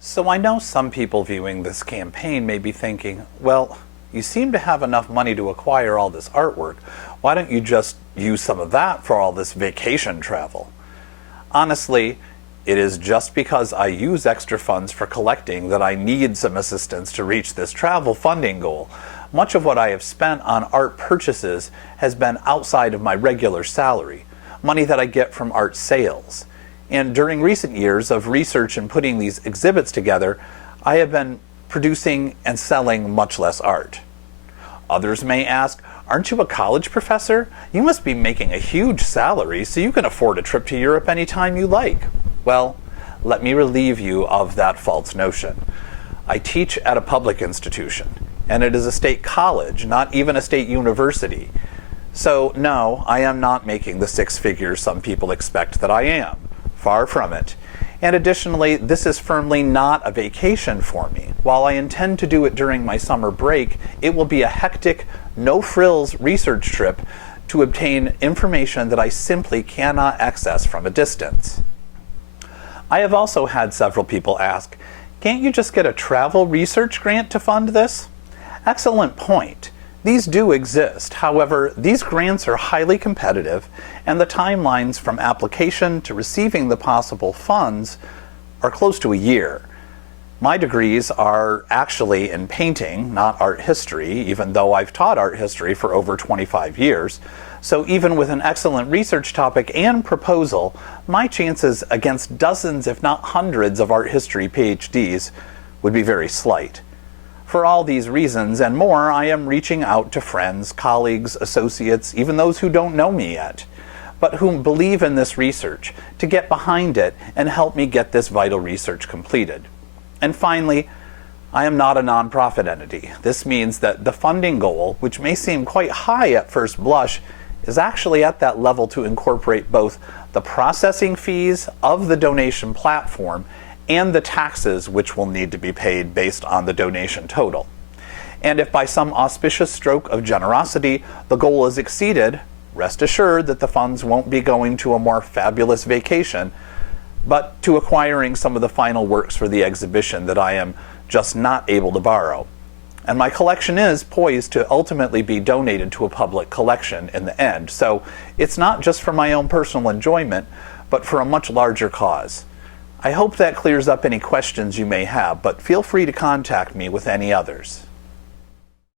So I know some people viewing this campaign may be thinking, well, you seem to have enough money to acquire all this artwork. Why don't you just use some of that for all this vacation travel? Honestly, it is just because I use extra funds for collecting that I need some assistance to reach this travel funding goal. Much of what I have spent on art purchases has been outside of my regular salary, money that I get from art sales. And during recent years of research and putting these exhibits together, I have been producing and selling much less art. Others may ask, aren't you a college professor? You must be making a huge salary so you can afford a trip to Europe anytime you like. Well, let me relieve you of that false notion. I teach at a public institution, and it is a state college, not even a state university. So no, I am not making the six figures some people expect that I am. Far from it. And additionally, this is firmly not a vacation for me. While I intend to do it during my summer break, it will be a hectic, no-frills research trip to obtain information that I simply cannot access from a distance. I have also had several people ask, can't you just get a travel research grant to fund this? Excellent point. These do exist. However, these grants are highly competitive, and the timelines from application to receiving the possible funds are close to a year. My degrees are actually in painting, not art history, even though I've taught art history for over 25 years. So even with an excellent research topic and proposal, my chances against dozens, if not hundreds, of art history PhDs would be very slight. For all these reasons and more, I am reaching out to friends, colleagues, associates, even those who don't know me yet, but who believe in this research, to get behind it and help me get this vital research completed. And finally, I am not a nonprofit entity. This means that the funding goal, which may seem quite high at first blush, is actually at that level to incorporate both the processing fees of the donation platform and the taxes which will need to be paid based on the donation total. And if by some auspicious stroke of generosity the goal is exceeded, rest assured that the funds won't be going to a more fabulous vacation, but to acquiring some of the final works for the exhibition that I am just not able to borrow. And my collection is poised to ultimately be donated to a public collection in the end. So it's not just for my own personal enjoyment, but for a much larger cause. I hope that clears up any questions you may have, but feel free to contact me with any others.